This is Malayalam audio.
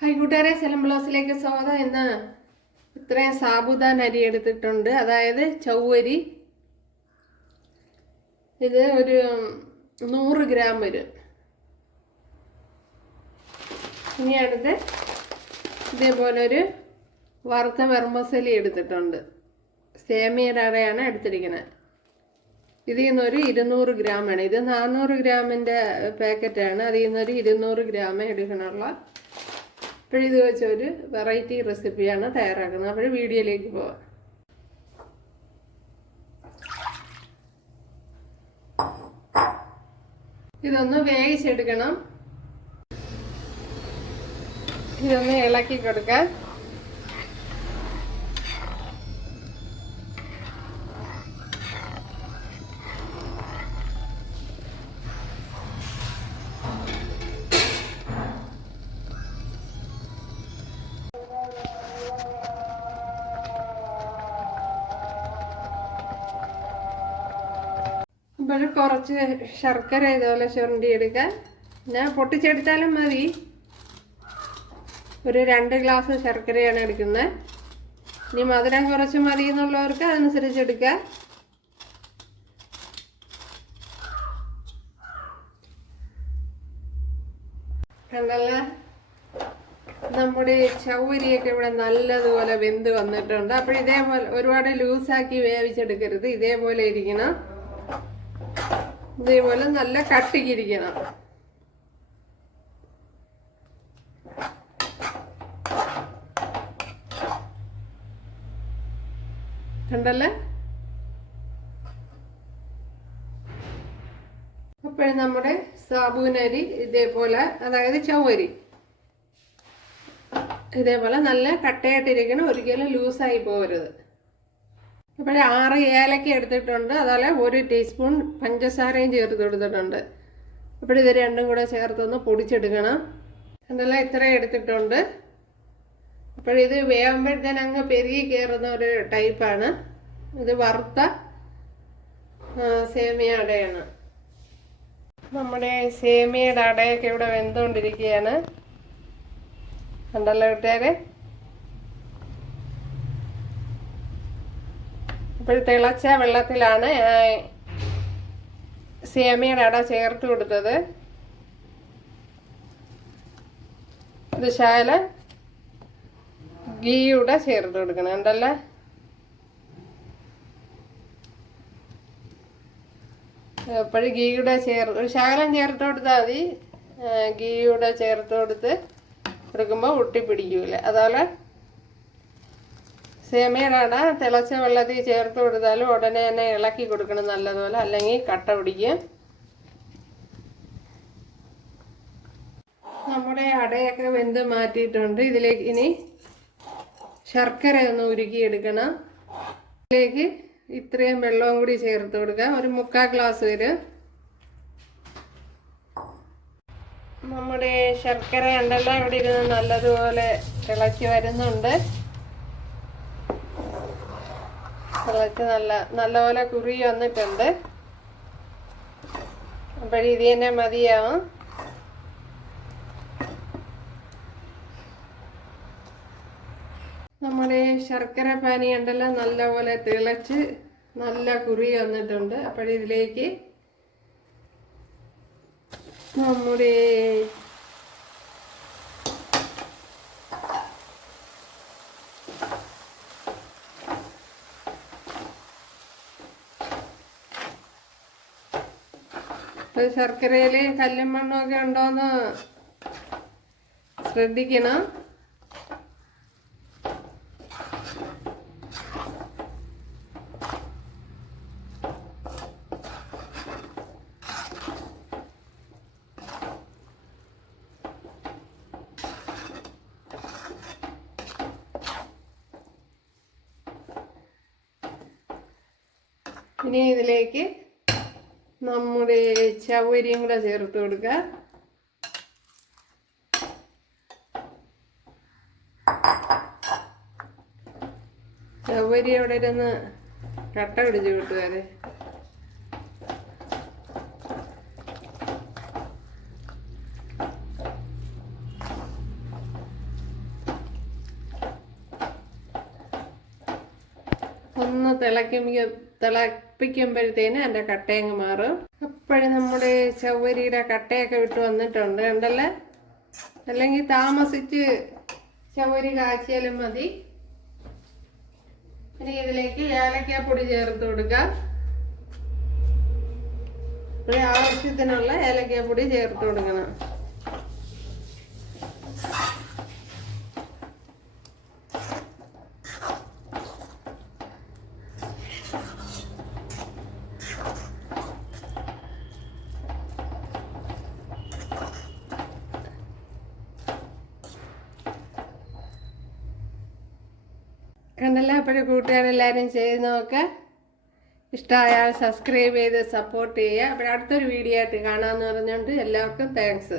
ഹായ് കൂട്ടുകാരെ സെലം ബ്ലൗസിലേക്ക് സ്വാഗതം ഇന്ന് ഇത്രയും സാബുദാൻ അരി എടുത്തിട്ടുണ്ട്. അതായത് ചൗവരി. ഇത് ഒരു നൂറ് ഗ്രാം വരും. ഇനി അടുത്ത് ഇതേപോലെ ഒരു വറുത്ത വെർമസലി എടുത്തിട്ടുണ്ട്. സേമിയുടെ അടയാണ് എടുത്തിരിക്കുന്നത്. ഇതിൽ നിന്നൊരു ഇരുന്നൂറ് ഗ്രാം വേണം ഇത് നാനൂറ് ഗ്രാമിന്റെ പാക്കറ്റാണ്. അതിൽ നിന്നൊരു ഇരുന്നൂറ് ഗ്രാം എടുക്കണുള്ള. അപ്പോഴിത് വെച്ച ഒരു വെറൈറ്റി റെസിപ്പിയാണ് തയ്യാറാക്കുന്നത്. അപ്പോൾ വീഡിയോയിലേക്ക് പോവാം. ഇതൊന്ന് വേവിച്ചെടുക്കണം. ഇതൊന്ന് ഇളക്കി കൊടുക്കാം. ഇപ്പോൾ കുറച്ച് ശർക്കര ഇതുപോലെ ചുരണ്ടി എടുക്കാൻ ഞാൻ പൊട്ടിച്ചെടുത്താലും മതി. ഒരു രണ്ട് ഗ്ലാസ് ശർക്കരയാണ് എടുക്കുന്നത്. ഇനി മധുരം കുറച്ച് മതി എന്നുള്ളവർക്ക് അതനുസരിച്ച് എടുക്കുക. കണ്ടല്ല? നമ്മുടെ ചൗരിയൊക്കെ ഇവിടെ നല്ലതുപോലെ വെന്ത് വന്നിട്ടുണ്ട്. അപ്പോൾ ഇതേപോലെ ഒരുപാട് ലൂസാക്കി വേവിച്ചെടുക്കരുത്. ഇതേപോലെ ഇരിക്കണം. ഇതേപോലെ നല്ല കട്ടിക്കിരിക്കണം. കണ്ടല്ലേ? അപ്പോഴും നമ്മുടെ സാബൂനരി ഇതേപോലെ അതായത് ചവ്വരി ഇതേപോലെ നല്ല കട്ടയായിട്ടിരിക്കണം ഒരിക്കലും ലൂസായി പോകരുത്. അപ്പോൾ ആറ് ഏലക്ക എടുത്തിട്ടുണ്ട്. അതുപോലെ ഒരു ടീസ്പൂൺ പഞ്ചസാരയും ചേർത്ത് കൊടുത്തിട്ടുണ്ട്. അപ്പോൾ ഇത് രണ്ടും കൂടെ ചേർത്തൊന്ന് പൊടിച്ചെടുക്കണം. എന്തെല്ലാം ഇത്രയും എടുത്തിട്ടുണ്ട്. അപ്പോഴിത് വേകുമ്പോഴത്തേന് അങ്ങ് പെരുകി കയറുന്ന ഒരു ടൈപ്പാണ് ഇത് വറുത്ത സേമിയ അടയാണ്. നമ്മുടെ സേമിയയുടെ അടയൊക്കെ ഇവിടെ വെന്തുകൊണ്ടിരിക്കുകയാണ്. കണ്ടല്ലോ കൂട്ടുകാരെ ഇപ്പോൾ തിളച്ച വെള്ളത്തിലാണ് സേമിയയുടെ അട ചേർത്ത് കൊടുത്തത്. ഇത് ശാല ഗീയുടെ ചേർത്ത് കൊടുക്കണം ഉണ്ടല്ലേ എപ്പോഴും ഗീയുടെ ചേർ ഒരു ശകലം ചേർത്ത് കൊടുത്താൽ മതി. ഗീയുടെ ചേർത്ത് കൊടുത്ത് കൊടുക്കുമ്പോൾ ഒട്ടിപ്പിടിക്കൂല അതുപോലെ സേമിയയുടെ അട തിളച്ച വെള്ളത്തിൽ ചേർത്ത് കൊടുത്താലും ഉടനെ തന്നെ ഇളക്കി കൊടുക്കണം നല്ലതുപോലെ. അല്ലെങ്കിൽ കട്ട പിടിക്കും. നമ്മുടെ അടയൊക്കെ വെന്ത് മാറ്റിയിട്ടുണ്ട്. ഇതിലേക്ക് ഇനി ശർക്കര ഒന്ന് ഉരുക്കിയെടുക്കണം. ഇതിലേക്ക് ഇത്രയും വെള്ളവും കൂടി ചേർത്ത് കൊടുക്കാം. ഒരു മുക്കാൽ ഗ്ലാസ് വരും. നമ്മുടെ ശർക്കര ഉണ്ടല്ലോ. ഇവിടെ ഇരുന്ന് നല്ലതുപോലെ തിളച്ച് വരുന്നുണ്ട്. തിളച്ച് നല്ല നല്ലപോലെ കുറി വന്നിട്ടുണ്ട്. അപ്പോഴും ഇത് തന്നെ മതിയാവും. നമ്മുടെ ശർക്കര പാനി ഉണ്ടല്ലോ നല്ലപോലെ തിളച്ച് നല്ല കുറി വന്നിട്ടുണ്ട്. അപ്പോഴിതിലേക്ക് നമ്മുടെ ശർക്കരയിൽ കല്ലും മണ്ണും ഒക്കെ ഉണ്ടോന്ന് ശ്രദ്ധിക്കണം. ഇനി ഇതിലേക്ക് നമ്മുടെ ചവരിയും കൂടെ ചേർത്ത് കൊടുക്കുക ചവരി അവിടെ ഇരുന്ന് കട്ട പിടിച്ച് കൂട്ടുകാരെ. ഒന്ന് തിളയ്ക്കുമ്പോൾ തിളപ്പിക്കുമ്പോഴത്തേന് എന്റെ കട്ടയങ്ങ് മാറും. അപ്പോഴും നമ്മുടെ ചവ്വരിയുടെ കട്ടയൊക്കെ വിട്ട് വന്നിട്ടുണ്ട്. കണ്ടല്ലേ? അല്ലെങ്കിൽ താമസിച്ച് ചവരി കാച്ചിയാലും മതി. ഇനി ഇതിലേക്ക് ഏലക്കാപ്പൊടി ചേർത്ത് കൊടുക്കാം. ആവശ്യത്തിനുള്ള ഏലക്കാപ്പൊടി ചേർത്ത് കൊടുക്കണം. കണ്ടല്ലോ? അപ്പോഴും കൂട്ടുകാരെല്ലാവരും ചെയ്ത് നോക്കുക ഇഷ്ടമായാൽ സബ്സ്ക്രൈബ് ചെയ്ത് സപ്പോർട്ട് ചെയ്യുക. അപ്പോഴടുത്തൊരു വീഡിയോ ആയിട്ട് കാണാമെന്ന് പറഞ്ഞുകൊണ്ട് എല്ലാവർക്കും താങ്ക്സ്